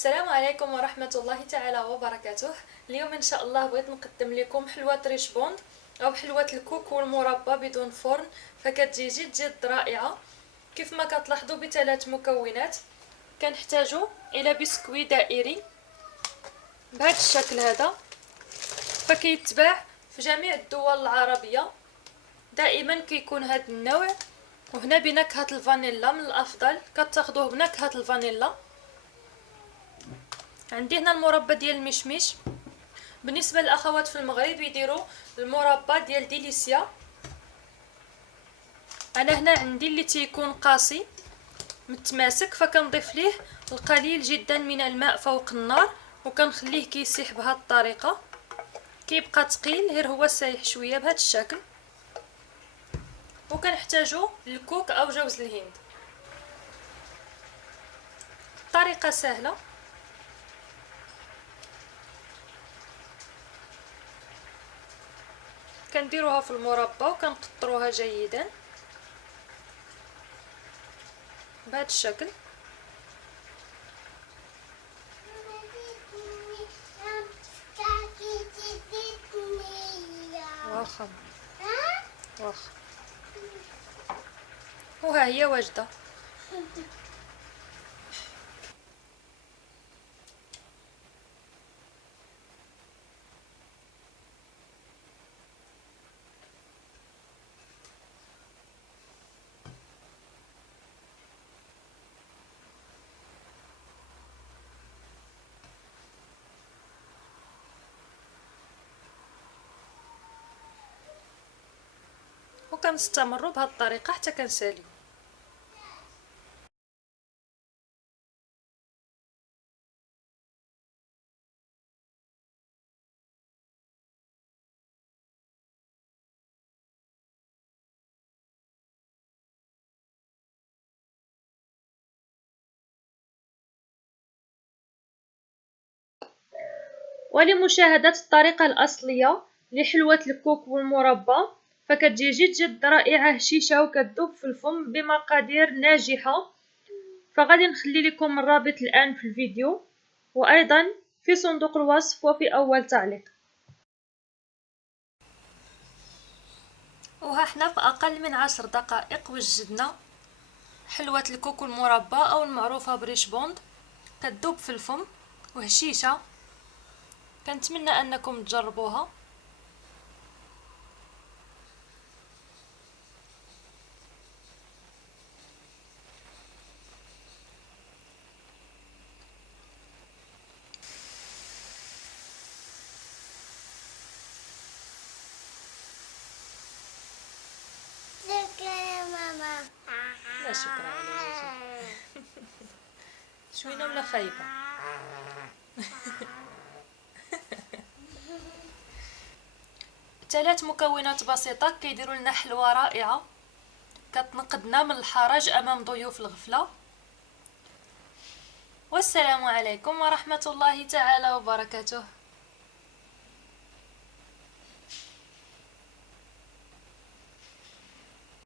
السلام عليكم ورحمة الله تعالى وبركاته. اليوم إن شاء الله بغيت نقدم لكم حلوة ريش بوند أو حلوة الكوك والمربى بدون فرن، فكتجي جد رائعة. كيف ما كتلاحظوا بثلاث مكونات. كنحتاجو إلى بسكوي دائري بهذا الشكل هذا، فكيتباع في جميع الدول العربية، دائما كيكون هذا النوع، وهنا بنكهة الفانيلا. من الأفضل كتاخدوه بنكهة الفانيلا. عندي هنا المربى ديال المشمش. بالنسبه للاخوات في المغرب يديروا المربى ديال ديليسيا. انا هنا عندي اللي تيكون قاسي متماسك، فكنضيف ليه القليل جدا من الماء فوق النار وكنخليه كيسيح بهذه الطريقه. كيبقى ثقيل غير هو سايح شويه بهذا الشكل. وكنحتاجو الكوك او جوز الهند. طريقه سهله. كنديروها في المربى وكنقطروها جيدا بهذا الشكل. واخا واخا وها هي واجده. وكنستمروا بهذه الطريقه حتى كنساليو. ولمشاهدة الطريقة الأصلية لحلوة الكوك والمربى، فكتجي جد رائعة هشيشة وكتذوب في الفم بمقادير ناجحة. فغادي نخلي لكم الرابط الآن في الفيديو، وأيضا في صندوق الوصف وفي أول تعليق. وها حنا في أقل من 10 دقائق وجدنا حلوة الكوك والمربى أو المعروفة بريش بوند. كتذوب في الفم وهشيشة. كنتمنى أنكم تجربوها. لا شكرا على واجب. شوينة ولا خايبة؟ ثلاث مكونات بسيطة كيديروا لنا حلوة رائعة كتنقذنا من الحرج أمام ضيوف الغفلة. والسلام عليكم ورحمة الله تعالى وبركاته.